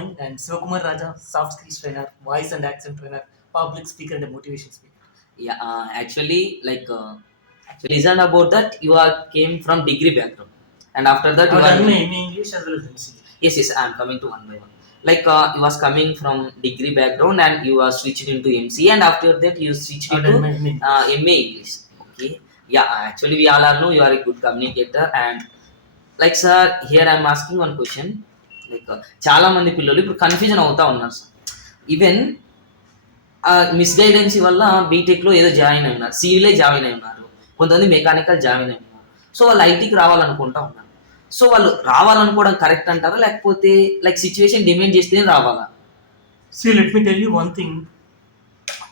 joined, and Sivakumar Raja, soft skills trainer, voice and accent trainer, public speaker, and a motivation speaker. Yeah, actually, isn't about that you are came from degree background, and after that you I've are done my MA English as well as MCA. yes, I am coming to one by one. You was coming from degree background and you are switched into MC, and after that you switched I've into done my MA English. MA English. Okay, yeah, actually we all are know you are a good communicator, and like sir, here I am asking one question. చాలా మంది పిల్లలు ఇప్పుడు కన్ఫ్యూజన్ అవుతా ఉన్నారు sir. Even misguidance వల్ల బీటెక్లో ఏదో జాయిన్ అయినారు, సివిలే జాయిన్ అయినారు, కొంతమంది మెకానికల్ జాయిన్ అయినారు. సో వాళ్ళు ఐటీకి రావాలనుకుంటా ఉన్నారు. సో వాళ్ళు రావాలనుకోవడం కరెక్ట్ అంటారా, లేకపోతే లైక్ సిచ్యువేషన్ డిమాండ్ చేస్తేనే రావాలా? See, let me tell you one thing.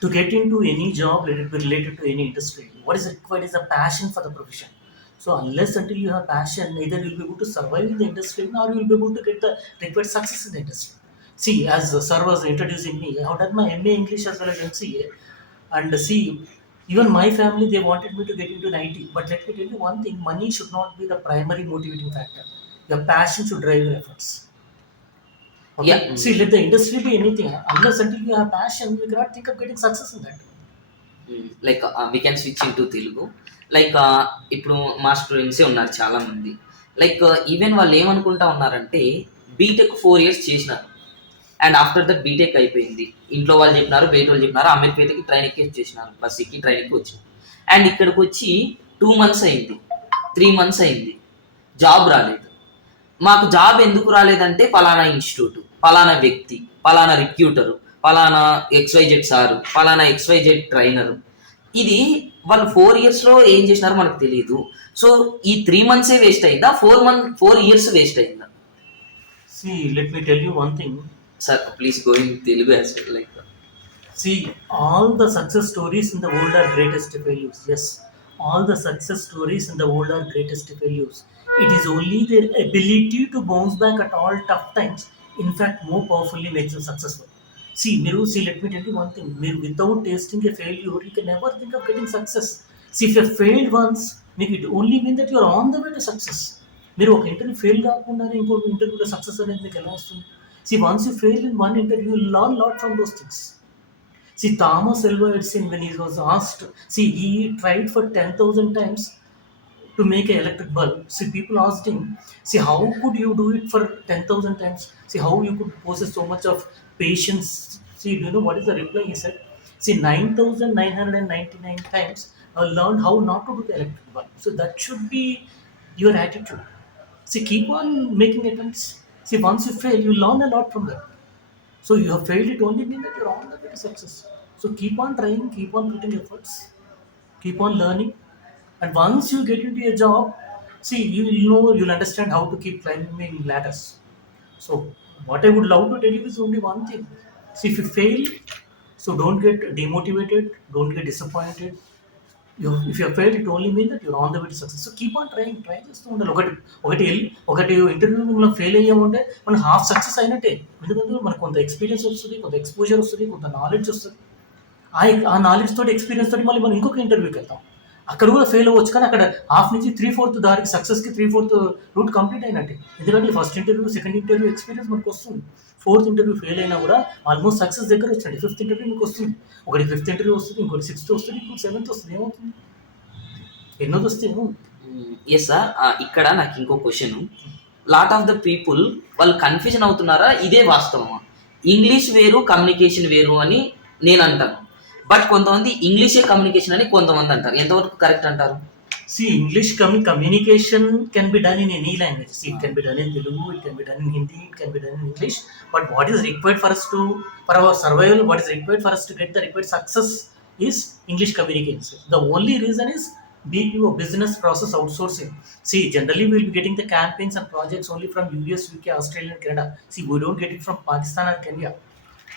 To get into any job, let it be related to any industry, what is required is a passion for the profession. So unless until you have passion, neither you'll be able to survive in the industry nor you'll be able to get the required success in the industry. See, as the sir was introducing me, I have done my MA English as well as MCA, and see, even my family they wanted me to get into an IT. But let me tell you one thing: money should not be the primary motivating factor. Your passion should drive your efforts. Yeah. Okay. See, let the industry be anything. Unless until you have passion, you cannot think of getting success in that. Like we can switch in to Telugu. లైక్ ఇప్పుడు మా స్టూడెంట్సే ఉన్నారు చాలా మంది. Like even వాళ్ళు ఏమనుకుంటా ఉన్నారంటే బీటెక్ 4 years చేసినారు, అండ్ ఆఫ్టర్ దట్ బీటెక్ అయిపోయింది. ఇంట్లో వాళ్ళు చెప్పినారు, బయట వాళ్ళు చెప్పినారు, అమీర్పేటకి ట్రైన్ ఎక్కి వచ్చేసినారు, బస్ ఎక్కి ట్రైన్ ఎక్కి వచ్చినారు. అండ్ ఇక్కడికి వచ్చి 2 months అయింది, 3 months అయింది, జాబ్ రాలేదు. మాకు జాబ్ ఎందుకు రాలేదంటే పలానా ఇన్స్టిట్యూట్, పలానా వ్యక్తి, పలానా రిక్రూటరు, పలానా ఎక్స్వైజెడ్ సారు, పలానా ఎక్స్వైజెడ్ ట్రైనరు. ఇది వాళ్ళు 4 yearsలో ఏం చేసినారో మనకు తెలియదు. సో ఈ 3 months వేస్ట్ అయిందా, 4 years వేస్ట్ అయిందా? See, let me tell you one thing. Sir please go in Telugu as well. Like See, all the success stories in the world are greatest failures. Yes, all the success stories in the world are greatest failures. It is only their ability to bounce back at all tough times, in fact, more powerfully makes them successful. See, Miru, see, let me tell you one thing. Miru, without tasting a failure, you can never think of getting success. See, if you have failed once, maybe it only means that you are on the way to success. మీరు ఒక interview fail కాకుండానే ఇంకొక ఇంటర్వ్యూలో సక్సెస్ అనేది మీకు ఎలా వస్తుంది? C once you fail in one interview you learn lot from those things. See, Thomas Alva Edison, when he was asked, see, he tried for 10,000 times to make an electric bulb. See, people asked him, see, how could you do it for 10,000 times? See, how you could possess so much of patience? See, do you know what is the reply? He said, see, 9,999 times I learned how not to do the electric bulb. So that should be your attitude. See, keep on making attempts. See, once you fail, you learn a lot from that. So you have failed, it only means that you're on the way to success. So keep on trying, keep on putting efforts, keep on learning. And once you get into a job, see, you know, you'll understand how to keep climbing ladders. So what I would love to tell you is only one thing. See, if you fail, so don't get demotivated, don't get disappointed. If you have failed, it only means that you're on the way to success. So keep on trying, try చేస్తూ ఉండాలి. ఒకటి ఇంటర్వ్యూలో ఫెయిల్ అయ్యామంటే మనం half success అయినట్టే. ఎందుకంటే మనకు కొంత ఎక్స్పీరియన్స్ వస్తుంది, కొంత ఎక్స్పోజర్ వస్తుంది, కొంత నాలెడ్జ్ వస్తుంది. ఆ నాలెడ్జ్ తోటి, ఎక్స్పీరియన్స్ తోటి మళ్ళీ మనం ఇంకొక ఇంటర్వ్యూకి వెళ్తాం. అక్కడ కూడా ఫెయిల్ అవ్వచ్చు, కానీ అక్కడ హాఫ్ నుంచి 3/4 దారికి, సక్సెస్కి 3/4 రూట్ కంప్లీట్ అయినట్టే. ఎందుకంటే first interview, second interview experience మనకు వస్తుంది. ఫోర్త్ ఇంటర్వ్యూ ఫెయిల్ అయినా కూడా ఆల్మోస్ట్ సక్సెస్ దగ్గర వచ్చండి. ఫిఫ్త్ ఇంటర్వ్యూ మీకు వస్తుంది. ఒకటి ఫిఫ్త్ ఇంటర్వ్యూ వస్తుంది, ఇంకోటి సిక్స్త్ వస్తుంది, ఇంకోటి సెవెంత్ వస్తుంది. ఏమవుతుంది? ఎన్నోది వస్తే ఏమవుతుంది? ఎస్ సార్, ఇక్కడ నాకు ఇంకో question. Lot of the people వాళ్ళు కన్ఫ్యూజన్ అవుతున్నారా, ఇదే వాస్తవమా? ఇంగ్లీష్ వేరు, కమ్యూనికేషన్ వేరు అని నేను అంటాను. బట్ కొంతమంది ఇంగ్లీషే కమ్యూనికేషన్ అని కొంతమంది అంటారు. ఎంతవరకు కరెక్ట్ అంటారు? See, English communication can be done in any language. See, it can be done in Telugu, it can be done in Hindi, it can be done in English. But what is required for us for our survival, what is required for us to get the required success is English communication. The only reason is be your business process outsourcing. See, generally we will be getting the campaigns and projects only from US, UK, Australia, and Canada. See, we don't get it from Pakistan or Kenya.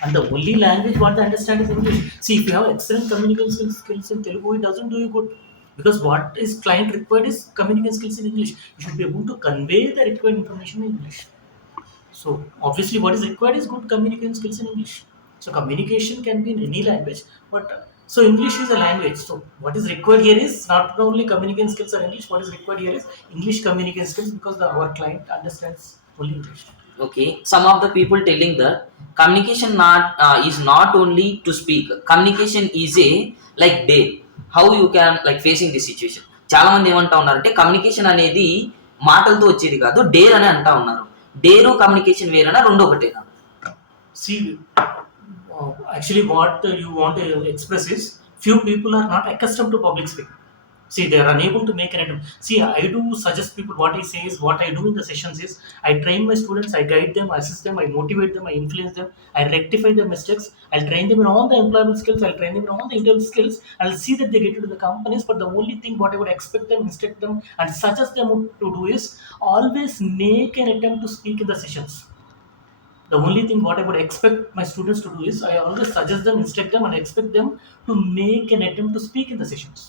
And the only language what I understand is English. See, if you have excellent communication skills in Telugu, it doesn't do you good. Because what is client required is communication skills in English. You should be able to convey the required information in English. So obviously what is required is good communication skills in English. So communication can be in any language, but so English is a language. So what is required here is not only communication skills or English. What is required here is English communication skills, because our client understands only English. Okay, some of the people telling that communication not is not only to speak. Communication is a like day. How you can like facing this situation. చాలా మంది ఏమంటా ఉన్నారంటే కమ్యూనికేషన్ అనేది మాటలతో వచ్చేది కాదు, డేర్ అని అంటా ఉన్నారు. డేరు కమ్యూనికేషన్ వేరేనా, రెండు ఒకటేనా? See, actually, what you want to express is few people are not accustomed to public speaking. See, they are unable to make an attempt. See, I do suggest people what I say is what I do in the sessions is I train my students, I guide them, I assist them, I motivate them, I influence them, I rectify their mistakes, I'll train them in all the employment skills, I'll train them in all the interview skills, I'll see that they get into the companies. But the only thing what I would expect them, instruct them, and suggest them to do is always make an attempt to speak in the sessions. The only thing what I would expect my students to do is I always suggest them, instruct them, and expect them to make an attempt to speak in the sessions.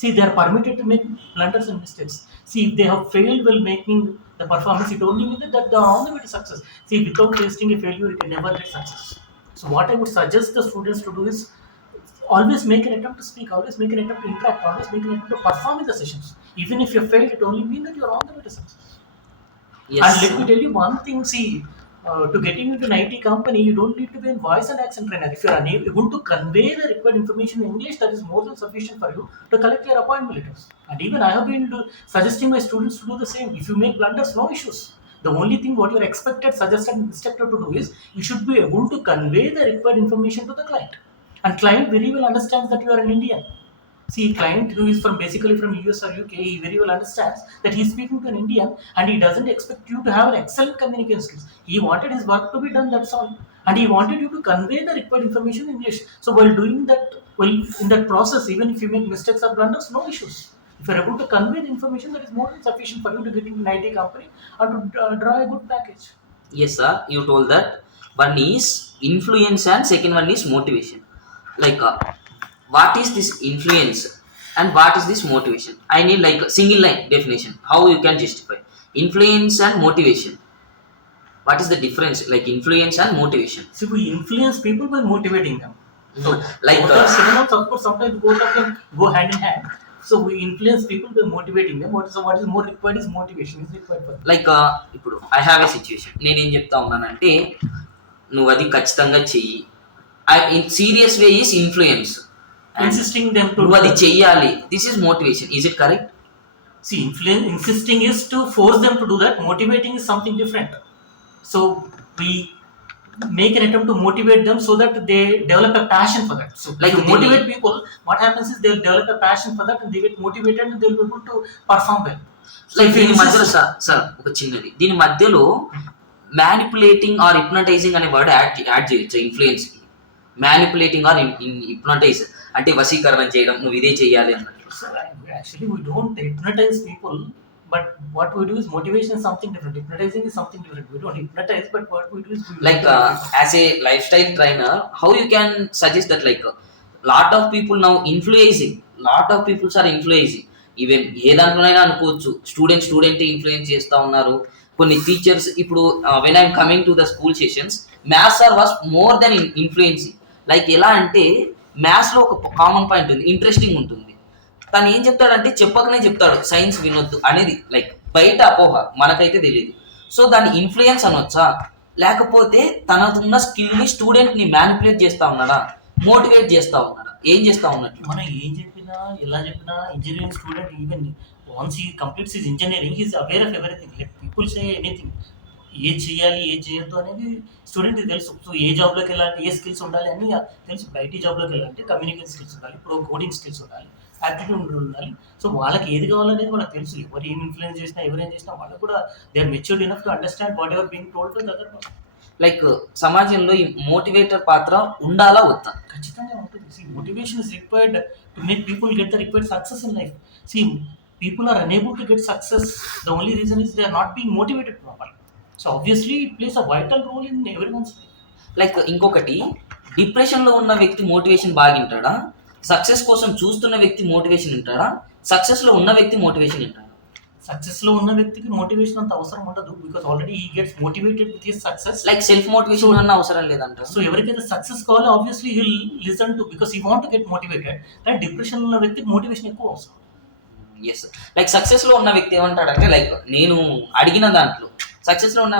See, they are permitted to make blunders and mistakes. See, if they have failed while making the performance, it only means that they are on the way to success. See, without tasting a failure, you can never get success. So, what I would suggest the students to do is always make an attempt to speak, always make an attempt to interact, always make an attempt to perform in the sessions. Even if you fail, it only means that you are on the way to success. And Yes. let me tell you one thing. See, to getting into an IT company, you don't need to be a voice and accent trainer. If you are unable to convey the required information in English, that is more than sufficient for you to collect your appointment letters. And even I have been suggesting my students to do the same. If you make blunders, no issues. The only thing what you are expected, suggested, and instructed to do is you should be able to convey the required information to the client. And client very well understands that you are an Indian. See, client who is from basically from US or UK, he very well understands that he's speaking to an Indian and he doesn't expect you to have an excellent communication skills. He wanted his work to be done, that's all. And he wanted you to convey the required information in English. So while doing that, well, in that process, even if you make mistakes or blunders, no issues. If you're able to convey the information, that is more than sufficient for you to get into an IT company and to draw a good package. Yes, sir. You told that one is influence and second one is motivation. Like, what is this influence and what is this motivation? I need like a single line definition. How you can justify influence and motivation? What is the difference? Like influence and motivation. See, we influence people by motivating them. So Like, both are synonyms, of course, sometimes both of them go hand in hand. So we influence people by motivating them. What is more required is motivation is required for them. Like ఇప్పుడు I have a situation, నేనేం చెప్తా ఉన్నానంటే నువ్వు అది ఖచ్చితంగా చెయ్యి. Serious way is influence, Insisting them to నువ్వు do అది that. చెయ్యాలి. This is motivation. Is it correct? See, influence, insisting is to force them to do that. Motivating is something different. So we make an attempt to motivate them so that they develop a passion for that. So Like to they motivate need- people, what happens is they'll develop a passion for that and they get motivated and they'll be able to perform well. So like if you దీని మధ్యలో insist, sir ఒక చిన్నది, దీని మధ్యలో manipulating are hypnotising అనే word add చేయొచ్చు ఇన్ఫ్లుయెన్స్ కి. Manipulating are hypnotise అంటే వశీకరణ చేయడం, నువ్వు ఇదే చెయ్యాలి అన్నట్టు. so actually we don't hypnotize people, but what we do is motivation is something different. Hypnotizing is something different. We don't hypnotize, but what we do is we Like motivate people. as a lifestyle trainer, how you can suggest that like lot of people now influencing, lot of people are influencing, even ఏ దాంట్లోనైనా అనుకోవచ్చు. Student influence చేస్తూ ఉన్నారు. కొన్ని teachers ఇప్పుడు when I'm coming to the school sessions, maths are was more than influencing. Like ఎలా అంటే మ్యాథ్స్లో ఒక కామన్ పాయింట్ ఉంది, ఇంట్రెస్టింగ్ ఉంటుంది. తను ఏం చెప్తాడంటే చెప్పకనే చెప్తాడు సైన్స్ వినొద్దు అనేది. లైక్ బయట అపోహ, మనకైతే తెలియదు. సో దాన్ని ఇన్ఫ్లుయెన్స్ అనొచ్చా, లేకపోతే తనకున్న స్కిల్ని స్టూడెంట్ని మ్యానిపులేట్ చేస్తా ఉన్నాడా, మోటివేట్ చేస్తా ఉన్నాడా, ఏం చేస్తా ఉన్నట్టు? మనం ఏం చెప్పినా ఎలా చెప్పినా engineering student even once he completes his engineering he's aware of everything. Let people say anything. ఏది చేయాలి ఏది చేయొద్దు అనేది స్టూడెంట్కి తెలుసు. సో ఏ జాబ్లోకి వెళ్ళాలి, ఏ స్కిల్స్ ఉండాలి అని తెలుసు. ఐటీ జాబ్లోకి వెళ్ళాలంటే కమ్యూనికేషన్ స్కిల్స్ ఉండాలి, కోడింగ్ స్కిల్స్ ఉండాలి, యాప్టిట్యూడ్ ఉండాలి. సో వాళ్ళకి ఏది కావాలనేది వాళ్ళకి తెలుసు. ఎవరు ఏం ఇన్ఫ్లుయెన్స్ చేసినా ఎవరేం చేసినా వాళ్ళకు కూడా they are matured enough to understand whatever being told to the other person. Like సమాజంలో ఈ మోటివేటర్ పాత్ర ఉండాలా వద్దా? ఖచ్చితంగా ఉంటుంది. See motivation is required to make people get the required success in life. See people are unable to get success. The only reason is they are not being motivated properly. So obviously it plays a vital role in everyone's life. Like ఇంకొకటి, డిప్రెషన్లో ఉన్న వ్యక్తి మోటివేషన్ బాగా వింటాడా, సక్సెస్ కోసం చూస్తున్న వ్యక్తి మోటివేషన్ వింటాడా, సక్సెస్లో ఉన్న వ్యక్తి మోటివేషన్ వింటాడా? సక్సెస్లో ఉన్న వ్యక్తికి మోటివేషన్ అంత అవసరం ఉండదు. బికాస్ ఆల్రెడీ ఈ gets motivated with his success. Like self motivation అన్న అవసరం లేదంట. సో ఎవరికైతే సక్సెస్ కావాలో obviously hill listen to because he want to get motivated. కానీ డిప్రెషన్ ఉన్న వ్యక్తికి మోటివేషన్ ఎక్కువ అవసరం. ఎస్. లైక్ సక్సెస్లో ఉన్న వ్యక్తి ఏమంటాడంటే లైక్ నేను అడిగిన దాంట్లో సక్సెస్లో ఉన్న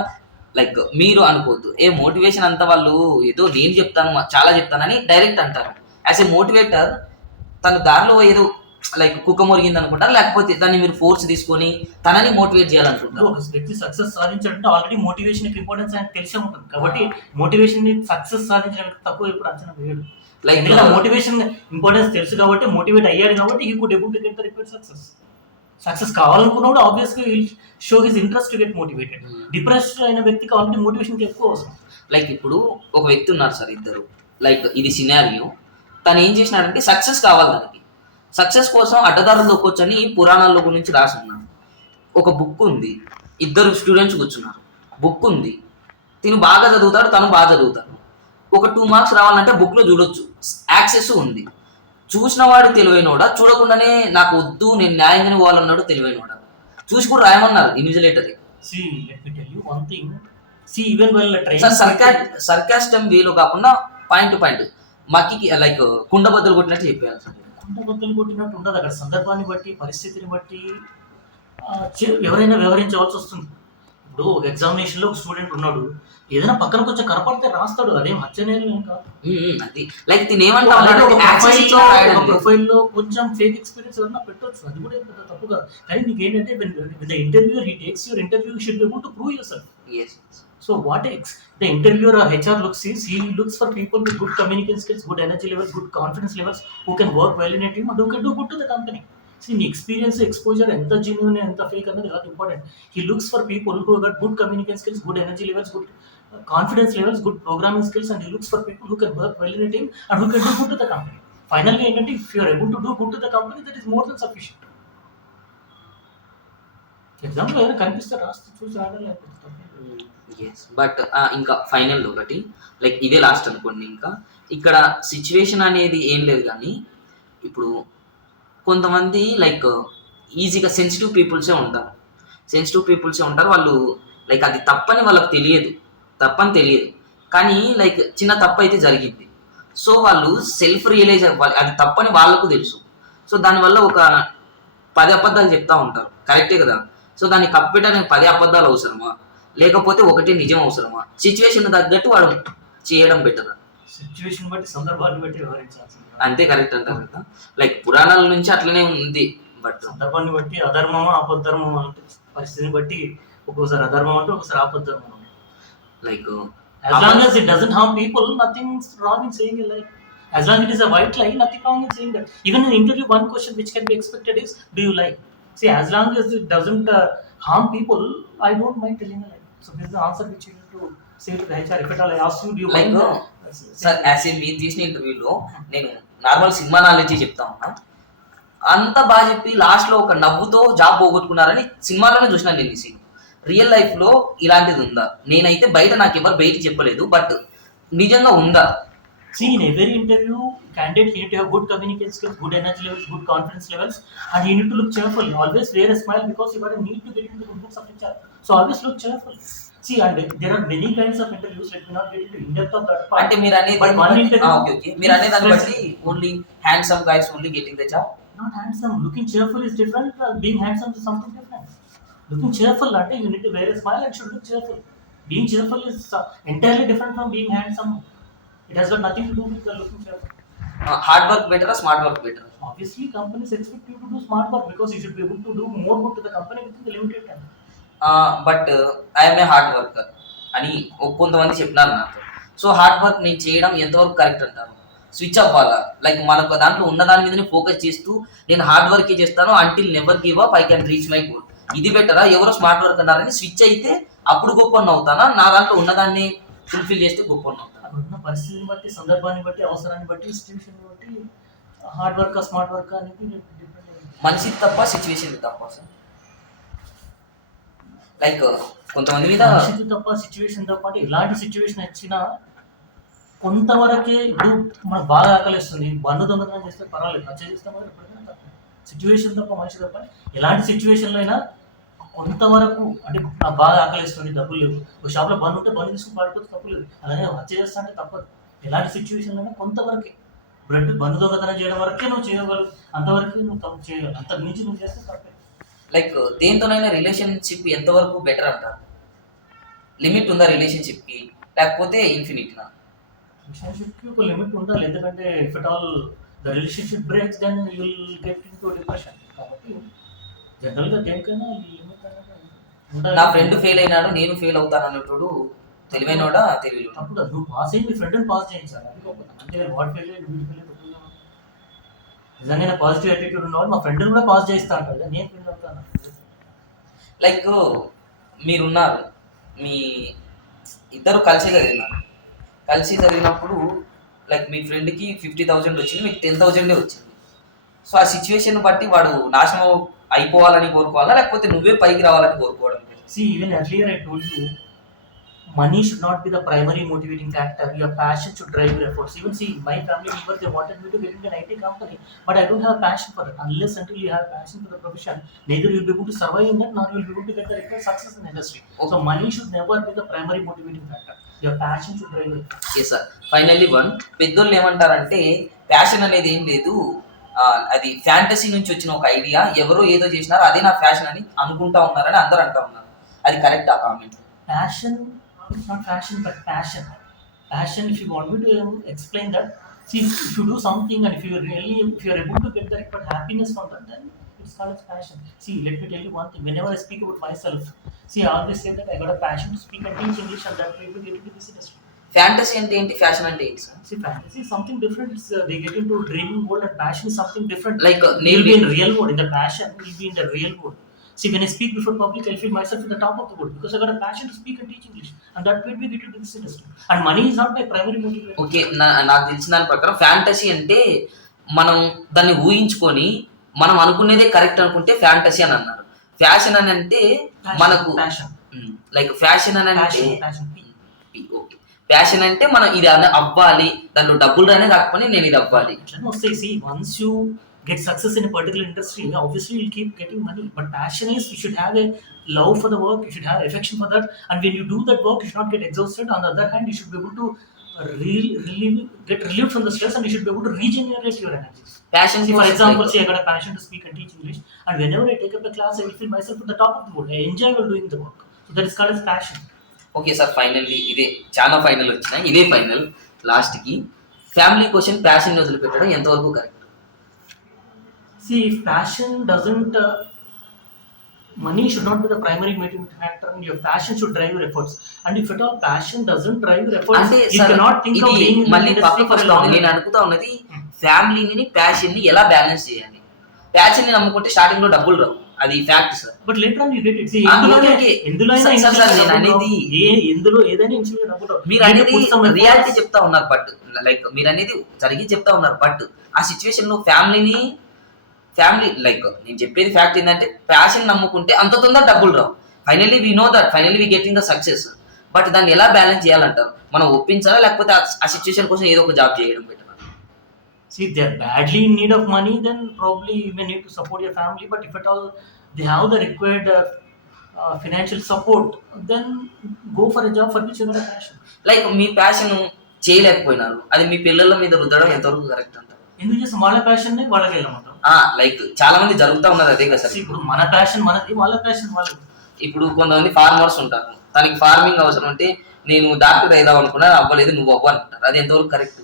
లైక్ మీరు అనుకోవద్దు ఏ మోటివేషన్ అంతా వాళ్ళు ఏదో నేను చెప్తాను చాలా చెప్తానని డైరెక్ట్ అంటారు. యాజ్ ఏ మోటివేటర్ తన దారిలో ఏదో లైక్ కుక్క మురిగింది అనుకుంటారు, లేకపోతే దాన్ని మీరు ఫోర్స్ తీసుకొని తనని మోటివేట్ ఇప్పుడు చేయాలనుకుంటారు. ఒక వ్యక్తి సక్సెస్ సాధించాలంటే ఆల్రెడీ మోటివేషన్ ఇంపార్టెన్స్ ఆయనకు తెలిసే ఉంటుంది కాబట్టి మోటివేషన్ సక్సెస్ సాధించడానికి తక్కువ ఎప్పుడు అంచనా వేయడు. లైక్ ఎందుకంటే మోటివేషన్ ఇంపార్టెన్స్ తెలుసు కాబట్టి మోటివేట్ అయ్యాడు కాబట్టి ఈ could able to get the required success. Success కావాలనుకున్నప్పుడు ఆబ్వియస్గా show his interest to get motivated. Depressed అయిన వ్యక్తికి ఆల్రెడీ మోటివేషన్ ఎక్కువ అవసరం. లైక్ ఇప్పుడు ఒక వ్యక్తి ఉన్నారు సార్, ఇద్దరు. లైక్ ఇది సినారియో. తను ఏం చేసినాడంటే సక్సెస్ కావాలి దానికి. సక్సెస్ కోసం అడ్డదారులు దొక్కొచ్చని పురాణాల్లో గురించి రాసి ఉన్నాను. ఒక బుక్ ఉంది, ఇద్దరు స్టూడెంట్స్ కూర్చున్నారు. బుక్ ఉంది, తిను బాగా చదువుతాడు, తను బాగా చదువుతాడు. ఒక 2 మార్క్స్ రావాలంటే బుక్లో చూడొచ్చు, యాక్సెస్ ఉంది. చూసిన వాడు తెలివైనోడా, చూడకుండానే నాకు వద్దు నేను న్యాయంగానే పోవాలన్నాడు తెలివైనోడా? చూసి కూడా రాయమన్నారు invigilator. See, let me tell you one thing. See, even while sir training, సర్కాస్టమ్ వేలో కాకుండా పాయింట్ టు పాయింట్ మక్కి లైక్ కుండ బద్దలు కొట్టినట్టు చెప్పేయాలి సార్. కుంట బద్దలు కొట్టినట్టు ఉండదు. అక్కడ సందర్భాన్ని బట్టి, పరిస్థితిని బట్టి ఎవరైనా వ్యవహరించవలసి వస్తుంది. ఇప్పుడు ఒక ఎగ్జామినేషన్లో ఒక స్టూడెంట్ ఉన్నాడు, ఏదైనా పక్కన కొంచెం కనపడితే రాస్తాడు, అదేం హత్యనేరం ఏం కాదు. అది లైక్ తిని ఏమంటారు ప్రొఫైల్లో కొంచెం ఫేక్ ఎక్స్పీరియన్స్ ఎవరైనా పెట్టొచ్చు, అది కూడా పెద్ద తప్పు కాదు. కానీ నీకు ఏంటంటే the interviewer he takes your interview should be able to prove your self. So what the interviewer or HR looks is, he looks for people with good communication skills, good energy levels, good confidence levels, who can work well in a team and who can do good to the company. See, the experience, exposure, enta genuine, enta fake another is important. He looks for people who have got good communication skills, good energy levels, good confidence levels, good programming skills, and he looks for people who can work well in a team and who can do good to the company. Finally, if you are able to do good to the company, that is more than sufficient. Example, ఏదైనా కనిపిస్తే రాస్తే చూసి రావడం లేకపోతే బట్ ఇంకా ఫైనల్ ఒకటి, లైక్ ఇదే లాస్ట్ అనుకోండి. ఇంకా ఇక్కడ సిచ్యువేషన్ అనేది ఏం లేదు, కానీ ఇప్పుడు కొంతమంది లైక్ ఈజీగా సెన్సిటివ్ పీపుల్సే ఉంటారు. వాళ్ళు లైక్ అది తప్పని వాళ్ళకి తెలియదు, కానీ లైక్ చిన్న తప్పు అయితే జరిగింది. సో వాళ్ళు సెల్ఫ్ రియలైజ్ అవ్వాలి, అది తప్పని వాళ్ళకు తెలుసు. సో దానివల్ల ఒక 10 అబద్ధాలు చెప్తా ఉంటారు, కరెక్టే కదా. సో దాన్ని కప్పెట్టడానికి 10 అబద్ధాలు అవసరమా, లేకపోతే ఒకటి నిజం అవసరమా? సిచ్యువేషన్ తగ్గట్టు వాడు చేయడం బెటర్. సిచ్యువేషన్ బట్టి, సందర్భాన్ని బట్టి వ్యవహరించాల్సింది అంతే, కరెక్ట్ అంటారు కదా. లైక్ పురాణాల నుంచి అట్లనే ఉంది, బట్ సందర్భాన్ని బట్టి అధర్మమా అపధర్మమా అంటే పరిస్థితిని బట్టి ఒక్కోసారి అధర్మం అంటే ఒకసారి ఆపద్ధర్మం అంటే. Like as long as it doesn't harm people, nothing's wrong in saying a lie. As long as it is a white lie, nothing wrong in saying that. Even in interview, one question which can be expected is, do you lie? See, as long as it doesn't harm people, I don't mind telling a lie. So this is the answer which you need to say to the HR. If at all I ask you, do you like mind? Sir as a మీరు తీసిన ఇంటర్వ్యూలో నేను normal cinema knowledge చెప్తా ఉన్నా, అంత బాగా చెప్పి లాస్ట్లో ఒక నవ్వుతో జాబ్ పోగొట్టుకున్నారని సినిమాలోనే చూసినా నేను. ఈ సీన్ రియల్ లైఫ్లో ఇలాంటిది ఉందా? నేనైతే బయట నాకు ఎవరు బయట చెప్పలేదు, బట్ నిజంగా ఉందా? See, in every interview, candidate he need to have good communication skills, good energy levels, good confidence levels, and he need to look cheerful. Always wear a smile because you got a need to get into the good books of HR. So always look cheerful. See, and there are many kinds of interviews. Let me not get into in-depth of that part. అంటే మీరు అనేది But one interview, okay, మీరు అనే దాన్ని బట్టి only handsome guys only getting the job. not handsome. Looking cheerful is different. Being handsome is something different. Looking cheerful, అంటే you need to wear a smile and should look cheerful. Being cheerful is entirely different from being handsome. It has got nothing to do with the looking cheerful. Hard work బెటరా, smart work బెటరా? Obviously, companies expect you to do smart work because you should be able to do more good to the company within the limited time. But I'm a hard worker అని కొంతమంది చెప్పినారు నాతో. So hard work నేను చేయడం ఎంతవరకు కరెక్ట్ అంటారు? స్విచ్ అవ్వాలా? లైక్ మనకు దాంట్లో ఉన్న దాని మీదనే ఫోకస్ చేస్తూ నేను హార్డ్ వర్కే చేస్తాను until never give up, I can reach my goal, ఇది బెటరా? ఎవరో స్మార్ట్ వర్క్ అన్నారని స్విచ్ అయితే అప్పుడు గొప్ప అవుతానా, నా దాంట్లో ఉన్నదాన్ని ఫుల్ఫిల్ చేస్తే గొప్ప అవుతాను? ఉన్న పరిస్థితిని బట్టి, సందర్భాన్ని బట్టి, అవసరాన్ని బట్టి, సిచ్యువేషన్ బట్టి హార్డ్ వర్క్ స్మార్ట్ వర్క్ అనేది డిపెండ్. మనిషి తప్ప సిచ్యువేషన్ తప్ప సార్. లైక్ కొంతమంది మీద మనిషి తప్ప సిచ్యువేషన్ తప్ప అంటే ఎలాంటి సిచ్యువేషన్ వచ్చినా కొంతవరకే. ఇప్పుడు మనకు బాగా ఆకలిస్తుంది, బంధు దొంగతనం చేస్తే పర్వాలేదు, హత్య చేస్తే మాత్రం ఎప్పటికైనా తప్ప. సిచ్యువేషన్ తప్ప మనిషి తప్ప ఎలాంటి సిచ్యువేషన్లో అయినా కొంతవరకు, అంటే నాకు బాగా ఆకలిస్తుంది, డబ్బులు లేవు, ఒక షాప్లో బంద్ ఉంటే బంద్ తీసుకుని పడిపోతే తప్పులేదు, అలాగే హత్య చేస్తా అంటే తప్పదు. ఎలాంటి సిచ్యువేషన్లో అయినా కొంతవరకే. బ్లడ్ బంధు దొంగతనం చేయడం వరకే నువ్వు చేయగలవు, అంతవరకు నువ్వు తప్పు చేయగలవు, అంతకు మించి నువ్వు చేస్తే తప్పే. లైక్ దేంతోనైనా రిలేషన్షిప్ ఎంతవరకు బెటర్ అంటారు? లిమిట్ ఉందా రిలేషన్‌షిప్‌కి? లేకపోతే ఇన్ఫినిటీనా? రిలేషన్‌షిప్‌కి ఒక లిమిట్ ఉండాలి. ఎందుకంటే if at all the relationship breaks then you will get into depression. కాబట్టి జనరల్‌గా దేనికైనా ఈ లిమిట్ అనేది నా ఉండాలి. ఫ్రెండ్ ఫెయిల్ అయినాడు, నేను ఫెయిల్ అవుతాను అనేటోడు తెలివైనోడా? తెలివిలోడా? తప్పుగా నువ్వు పాస్ అయ్యి మీ ఫ్రెండ్‌ని పాస్ చేయించాలి. అది గొప్పతనం. అంటే వాడు ఫెయిల్ అయ్యి వీడు ఫెయిల్ అయితే ఉపయోగం. నిజంగానే పాజిటివ్ యాటిట్యూడ్ ఉన్నవాడు మా ఫ్రెండ్‌ని కూడా పాస్ చేయిస్తా అంటాడు. కదా, నేను ఫెయిల్ అవుతాను. లైక్ మీరున్నారు. మీ ఇద్దరు కలిసే చదివినారు. కలిసి చదివినప్పుడు లైక్ మీ ఫ్రెండ్‌కి 50,000 వచ్చింది. మీకు 10,000 వచ్చింది. సో, ఆ సిట్యుయేషన్‌ని బట్టి వాడు నాశనం అయిపోవాలని కోరుకోవాలా? లేకపోతే నువ్వే పైకి రావాలని కోరుకోవడం? See, even earlier I told you, money should not be the primary motivating factor. Your passion should drive your efforts. Even see, my family members, they wanted me to get into an IT company, but I don't have passion for it. Unless until you have passion for the profession, neither you'll be able to survive in that, nor you'll be able to get the required success in the industry. So money should never be the primary motivating factor. Your passion should drive it. Yes sir. Finally పెద్దోళ్ళు ఏమంటారంటే ప్యాషన్ అనేది ఏం లేదు. అది ఫ్యాంటసీ నుంచి వచ్చిన ఒక ఐడియా. ఎవరో ఏదో చేసినారు అదే నా ఫ్యాషన్ అని అనుకుంటా ఉన్నారని అందరూ అంటా ఉన్నారు. అది కరెక్టా comment? Passion is not fashion, but passion. Passion, if you want me to explain that, see, if you do something and if you are able to get the required happiness from that, then it's called as passion. See, let me tell you one thing. Whenever I speak about myself, see, I always say that I got a passion to speak and teach English, and that way to get into this industry. Fantasy అంటే ఏంటి? ఫ్యాషన్ అంటే ఏంటి sir? See, fantasy is something different. It's, they get into dreaming world, and passion is something different. Like You'll be in real world. In the passion, you'll be in the real world. See, when I speak before public, I feel myself at the top of the world because I got a passion to speak and teach English, and that made me get into this industry. And money is not my primary motivator. Okay. నాకు తెలిసిన దాని ప్రకారం ఫ్యాంటసీ అంటే మనం దాన్ని ఊహించుకొని మనం అనుకునేదే కరెక్ట్ అనుకుంటే ఫ్యాంటసీ అని అన్నారు. ఫ్యాషన్ అని అంటే మనకు Passion. లైక్ ఫ్యాషన్ అని అంటే Passion. Passion. ఓకే. ప్యాషన్ అంటే మనం ఇది అవ్వాలి, దాంట్లో డబ్బులు రానే రాకపోతే నేను ఇది అవ్వాలి. See, once you get success in a particular industry, obviously you'll keep getting money. But passion is you should have a love for the work, you should have affection for that, and when you do that work, you should not get exhausted. On the other hand, you should be able to get relieved from the stress, and you should be able to regenerate your energy. Passion, See, for example, see, I got a passion to speak and teach English, and whenever I take up a class, I will feel myself at the top of the world. I enjoy while doing the work. So that is called as passion. Okay sir. Finally ఇదే చాలా ఫైనల్ వచ్చినాయి. ఇదే ఫైనల్ లాస్ట్‌కి family question passion వదిలిపెట్టడం ఎంతవరకు correct? See, if passion doesn't, money should not be the primary motivating factor, and your passion should drive your efforts. And if at all passion doesn't drive your efforts, అంటే you sir cannot think of ఇది being in the మళ్ళీ industry పక్కకు for a వస్తా long ఉంది. నేను time. అనుకుతా ఉన్నది ఫ్యామిలీని ప్యాషన్‌ని ఎలా బ్యాలెన్స్ చేయాలి? ప్యాషన్‌ని నమ్ముకుంటే స్టార్టింగ్‌లో డబ్బులు రావు. అది fact sir. But later on you get it. See, okay. ఎందులో అయినా సార్ initially నేను డబ్బులు అనేది రావు. ఎందులో ఏదైనా ఇన్షియల్ డబ్బులు రావు. మీరు You need to అనేది put some efforts. రియాలిటీ చెప్తా ఉన్నారు. బట్ లైక్ మీరు అనేది జరిగి చెప్తా ఉన్నారు. బట్ ఆ సిచ్యువేషన్‌లో ఫ్యామిలీ లైక్ నేను చెప్పేది ఫ్యాక్ట్ ఏంటంటే ప్యాషన్ నమ్ముకుంటే అంత తొందర డబ్బులు రావు. Finally we know that finally we getting the success. But దాన్ని ఎలా బ్యాలెన్స్ చేయాలంటారు? మనం ఒప్పించాలా లేకపోతే ఆ సిచ్యువేషన్ కోసం ఏదో ఒక జాబ్ చేయడం better? See, if they're badly in need of money, then probably you may need to support your family. But if at all they have the required financial support, then go for a job for which you got a passion. Like మీ passion చేయలేకపోయినారు, అది మీ పిల్లల మీద రుద్దడం ఎంతవరకు కరెక్ట్ అంటారు? ఎందుకు చేస్తాం? వాళ్ళ ప్యాషన్ వాళ్ళకి వెళ్ళమంటాం. లైక్ చాలా మంది జరుగుతా ఉన్నది అదే కదా సార్. ఇప్పుడు మన ప్యాషన్ మనది, వాళ్ళ ప్యాషన్ వాళ్ళది. ఇప్పుడు కొంతమంది ఫార్మర్స్ ఉంటారు, తనకి ఫార్మింగ్ అవసరం అంటే నేను డాక్టర్ అయిదాం అనుకున్నా, అవ్వలేదు నువ్వు అవ్వ అంటారు. అది ఎంతవరకు కరెక్ట్?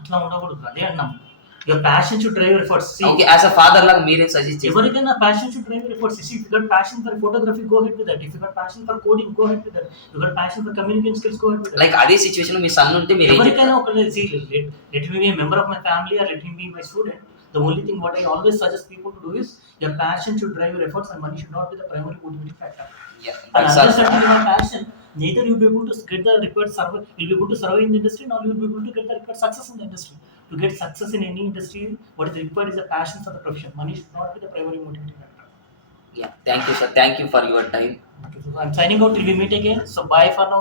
అట్లా ఉండకూడదు. అదే అన్నాం, your passion should drive efforts. Okay. As a father లాగా మీరేం సజెస్ట్ చేస్తారు? ఎవరికైనా passion should drive efforts. If you gut passion for photography, go head with that. If you gut passion for coding, go head with that. You gut passion for communication skills, go head with that. Like అదే సిచ్యువేషన్ మీ సన్ ఉంటే మీరు ఎవరికైనా ఒక let me be a member of my family or let him be my student. The only thing what I always suggest people to do is your passion should drive your efforts, and money should not be the primary motivating factor. And understanding your passion, neither you'll be able to get the required you'll be able to survive in the industry, nor you'll be able to get the required success in the industry. To get success in any industry, what is required is a passion for the profession. Money should not be the primary motivating factor. Thank you sir. Thank you for your time. Okay, so I'm signing out till we meet again. So bye for now.